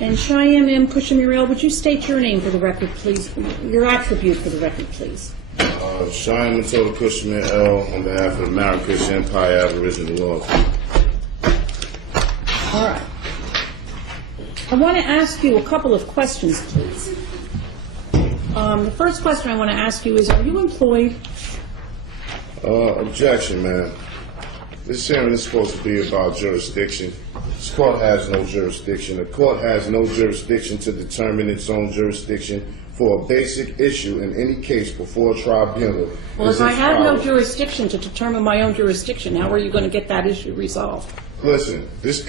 And Cheyenne M. Cushing-Muriel, would you state your name for the record, please? Your attribute for the record, please. Cheyenne Matilda Cushing-Muriel on behalf of the Marrakesh Empire Aboriginal Law. All right. I want to ask you a couple of questions, please. The first question I want to ask you is, are you employed? Objection, man. This hearing is supposed to be about jurisdiction. This court has no jurisdiction. The court has no jurisdiction to determine its own jurisdiction for a basic issue in any case before a tribunal. Well, if I have no jurisdiction to determine my own jurisdiction, how are you going to get that issue resolved? Listen, this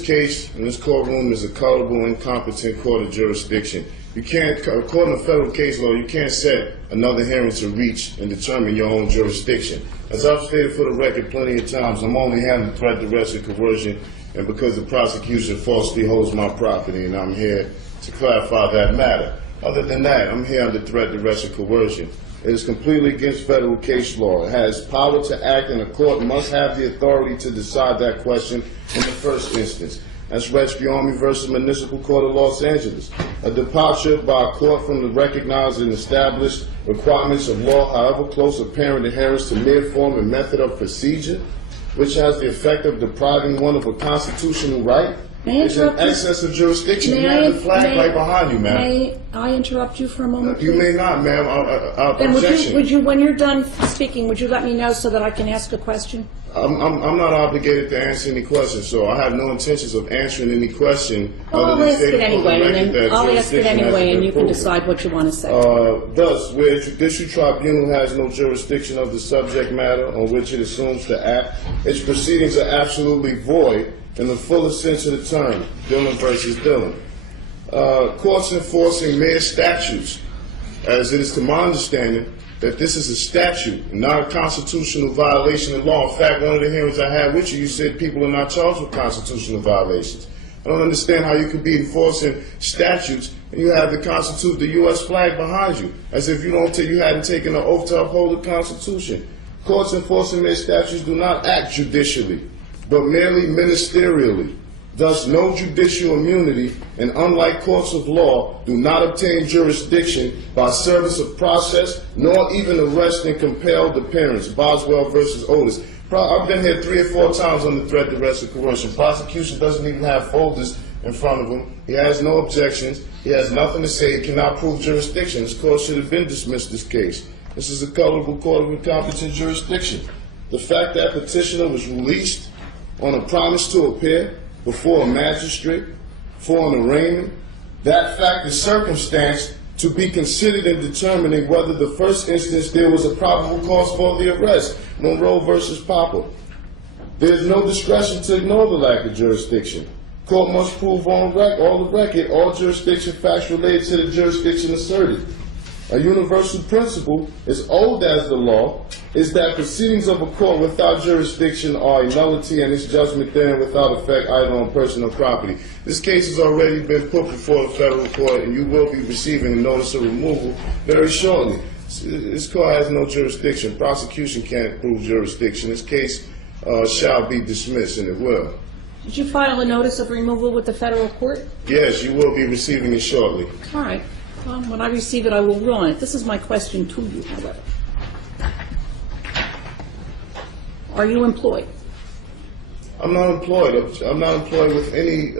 case in this courtroom is a colorable, incompetent court of jurisdiction. You can't, according to federal case law, you can't set another hearing to reach and determine your own jurisdiction. As I've stated for the record plenty of times, I'm only handling threat, duress, and coercion, and because the prosecution falsely holds my property, and I'm here to clarify that matter. Other than that, I'm here under threat, duress, and coercion. It is completely against federal case law. It has power to act, and the court must have the authority to decide that question in the first instance. That's Rescue Army versus Municipal Court of Los Angeles. A departure by a court from the recognized and established requirements of law, however close apparent adherence to mere form and method of procedure, which has the effect of depriving one of a constitutional right, is in excess of jurisdiction. You have the flag right behind you, ma'am. May I interrupt you for a moment, You please? may not, ma'am. Then would you, when you're done speaking, would you let me know so that I can ask a question? I'm not obligated to answer any questions, so I have no intentions of answering any question. Well, I'll ask it anyway, and you can decide what you want to say. Thus, where a judicial tribunal has no jurisdiction of the subject matter on which it assumes to act, its proceedings are absolutely void in the fullest sense of the term, Dillon versus Dillon. Courts enforcing mere statutes, as it is to my understanding, that this is a statute, not a constitutional violation of law. In fact, one of the hearings I had with you, you said people are not charged with constitutional violations. I don't understand how you could be enforcing statutes and you have the U.S. flag behind you, as if you hadn't taken an oath to uphold the Constitution. Courts enforcing their statutes do not act judicially, but merely ministerially. Thus, no judicial immunity, and unlike courts of law, do not obtain jurisdiction by service of process, nor even arrest and compelled appearance. Boswell versus Otis. I've been here 3 or 4 times on the threat, duress, and coercion. Prosecution doesn't even have folders in front of him. He has no objections. He has nothing to say. He cannot prove jurisdiction. This court should have been dismissed this case. This is a colorable court of incompetent jurisdiction. The fact that petitioner was released on a promise to appear before a magistrate for an arraignment, that fact is circumstance to be considered in determining whether the first instance there was a probable cause for the arrest. Monroe versus Popper. There's no discretion to ignore the lack of jurisdiction. Court must prove on the record all jurisdiction facts related to the jurisdiction asserted. A universal principle, as old as the law, is that proceedings of a court without jurisdiction are a nullity and its judgment therein without effect either on person or property. This case has already been put before the federal court, and you will be receiving a notice of removal very shortly. This court has no jurisdiction. Prosecution can't prove jurisdiction. This case shall be dismissed, and it will. Did you file a notice of removal with the federal court? Yes, you will be receiving it shortly. All right. Well, when I receive it, I will rule on it. This is my question to you, however. Are you employed? I'm not employed. I'm not employed with any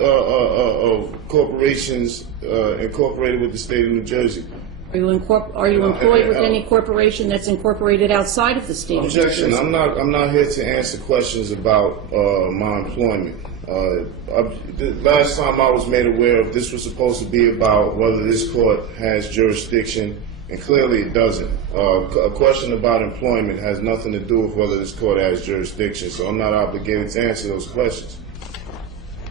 corporations incorporated with the state of New Jersey. Are you employed with any corporation that's incorporated outside of the state of New Jersey? Objection. I'm not here to answer questions about my employment. The last time I was made aware of this was supposed to be about whether this court has jurisdiction, and clearly it doesn't. A question about employment has nothing to do with whether this court has jurisdiction, so I'm not obligated to answer those questions.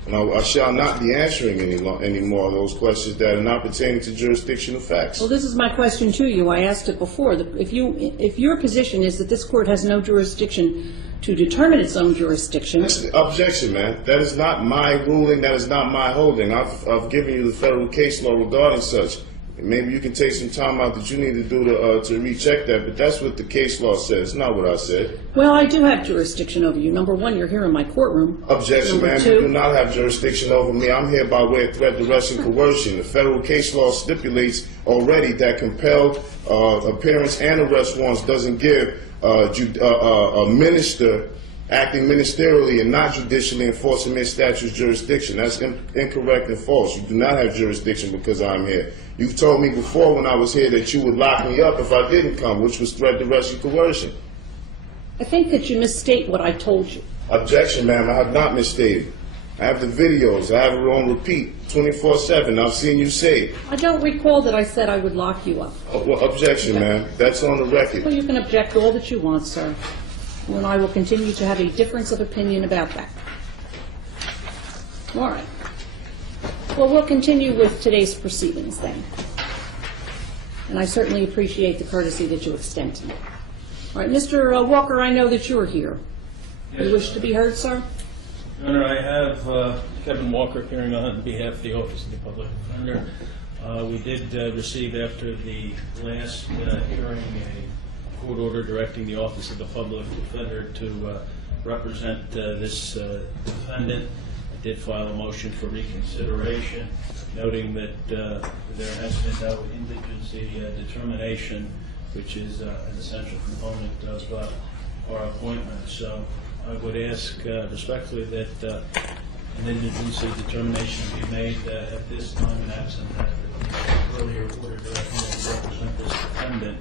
And I shall not be answering any more of those questions that are not pertaining to jurisdictional facts. Well, this is my question to you. I asked it before. If your position is that this court has no jurisdiction to determine its own jurisdiction. Objection, man. That is not my ruling. That is not my holding. I've given you the federal case law regarding such. Maybe you can take some time out that you need to do to recheck that, but that's what the case law says, not what I said. Well, I do have jurisdiction over you. Number one, you're here in my courtroom. Objection, Number ma'am. two, You do not have jurisdiction over me. I'm here by way of threat, duress, and coercion. The federal case law stipulates already that compelled appearance and arrest warrants doesn't give a minister acting ministerially and not judicially enforcing their statute's jurisdiction. That's incorrect and false. You do not have jurisdiction because I'm here. You've told me before when I was here that you would lock me up if I didn't come, which was threat, duress, and coercion. I think that you misstate what I told you. Objection, ma'am. I have not misstated. I have the videos. I have it on repeat 24/7. I've seen you say it. I don't recall that I said I would lock you up. Well, objection, ma'am. That's on the record. Well, you can object all that you want, sir. You and I will continue to have a difference of opinion about that. All right. Well, we'll continue with today's proceedings then. And I certainly appreciate the courtesy that you extend to me. All right, Mr. Walker, I know that you're here. You wish to be heard, sir? Your Honor, I have Kevin Walker appearing on behalf of the Office of the Public Defender. We did receive, after the last hearing, a court order directing the Office of the Public Defender to represent this defendant. I did file a motion for reconsideration, noting that there has been no indigency determination, which is an essential component of our appointment. So I would ask respectfully that an indigency determination be made at this time, and absent that the earlier order directing me to represent this defendant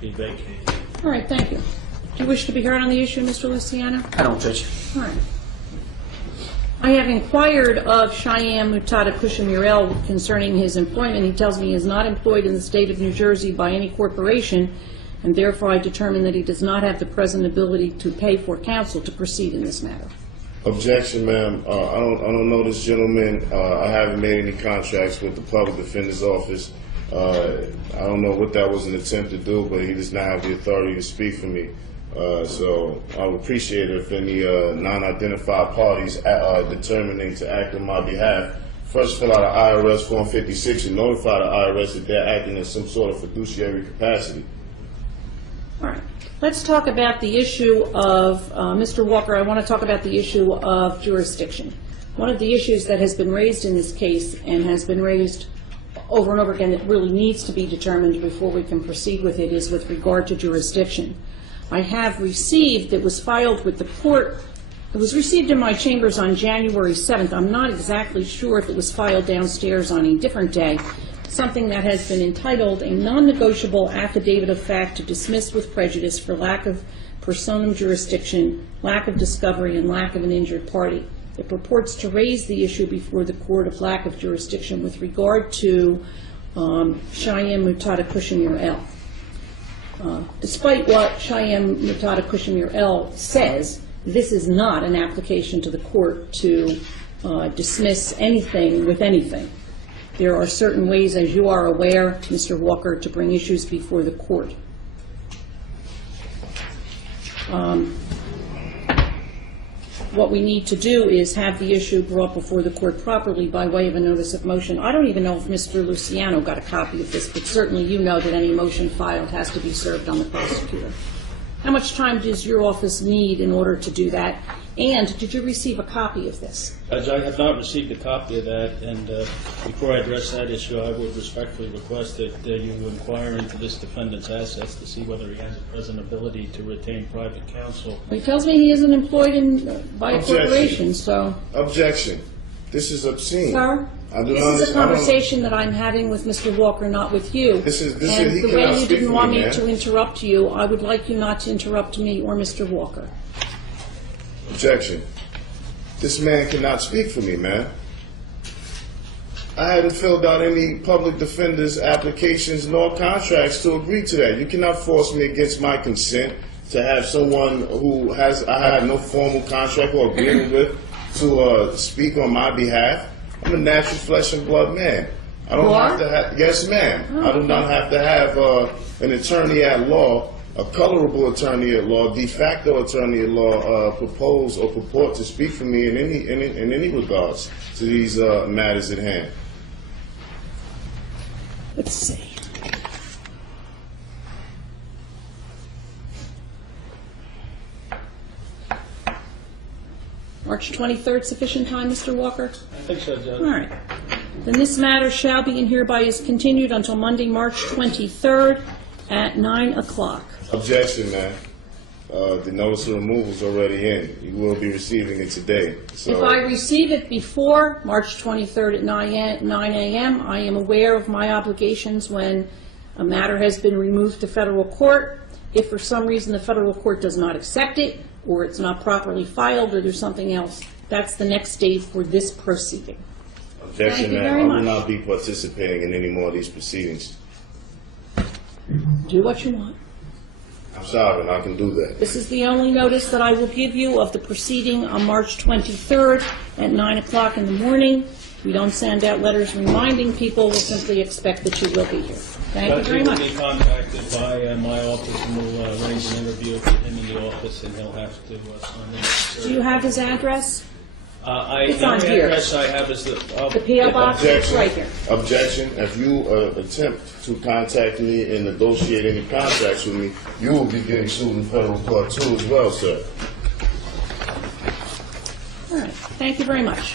be vacated. All right, thank you. Do you wish to be heard on the issue, Mr. Luciano? I don't, Judge. All right. I have inquired of Cheyenne Mutada Kushamirel concerning his employment. He tells me he is not employed in the state of New Jersey by any corporation, and therefore I determine that he does not have the present ability to pay for counsel to proceed in this matter. Objection, ma'am. I don't know this gentleman. I haven't made any contracts with the Public Defender's Office. I don't know what that was an attempt to do, but he does not have the authority to speak for me. So I would appreciate it if any non-identified parties are determining to act on my behalf first fill out an IRS Form 56 and notify the IRS that they're acting in some sort of fiduciary capacity. All right. Let's talk about the issue of, Mr. Walker, I want to talk about the issue of jurisdiction. One of the issues that has been raised in this case and has been raised over and over again that really needs to be determined before we can proceed with it is with regard to jurisdiction. I have received, it was filed with the court, it was received in my chambers on January 7th. I'm not exactly sure if it was filed downstairs on a different day, something that has been entitled a non-negotiable affidavit of fact to dismiss with prejudice for lack of personam jurisdiction, lack of discovery, and lack of an injured party. It purports to raise the issue before the court of lack of jurisdiction with regard to Cheyenne Mutada Kushamir L. Despite what Cheyenne Mutada Kushamir L says, this is not an application to the court to dismiss anything with anything. There are certain ways, as you are aware, Mr. Walker, to bring issues before the court. What we need to do is have the issue brought before the court properly by way of a notice of motion. I don't even know if Mr. Luciano got a copy of this, but certainly you know that any motion filed has to be served on the prosecutor. How much time does your office need in order to do that? And did you receive a copy of this? Judge, I have not received a copy of that, and before I address that issue, I would respectfully request that you inquire into this defendant's assets to see whether he has a present ability to retain private counsel. Well, he tells me he isn't employed by a Objection. corporation, so... Objection. This is obscene. Sir, this is a conversation that I'm having with Mr. Walker, not with you. And he the way you didn't want me to interrupt you, I would like you not to interrupt me or Mr. Walker. Objection. This man cannot speak for me, man. I hadn't filled out any public defender's applications nor contracts to agree to that. You cannot force me against my consent to have someone who I had no formal contract or agreement with to speak on my behalf. I'm a natural flesh and blood man. I don't have to have, yes ma'am. I do not have to have an attorney at law, a colorable attorney at law, de facto attorney at law, propose or purport to speak for me in any regards to these matters at hand. Let's see. March 23rd, sufficient time, Mr. Walker? I think so, Judge. All right. Then this matter shall be and hereby is continued until Monday, March 23rd at 9 o'clock. Objection, ma'am. The notice of removal is already in. You will be receiving it today. So If I receive it before March 23rd at 9 a.m., I am aware of my obligations when a matter has been removed to federal court. If for some reason the federal court does not accept it, or it's not properly filed, or there's something else, that's the next stage for this proceeding. objection, Thank you ma'am. very I will much. not be participating in any more of these proceedings. Do what you want. I'm sovereign. I can do that. This is the only notice that I will give you of the proceeding on March 23rd at 9 o'clock in the morning. We don't send out letters reminding people. We'll simply expect that you will be here. Thank you very much. He will be contacted by my office, and we'll arrange an interview for him in the office, and he'll have to sign in. Do you have his address? It's The on only here. address I have is the P.O. box? Objection. Right here. Objection. If you attempt to contact me and negotiate any contracts with me, you will be getting sued in federal court too as well, sir. All right. Thank you very much.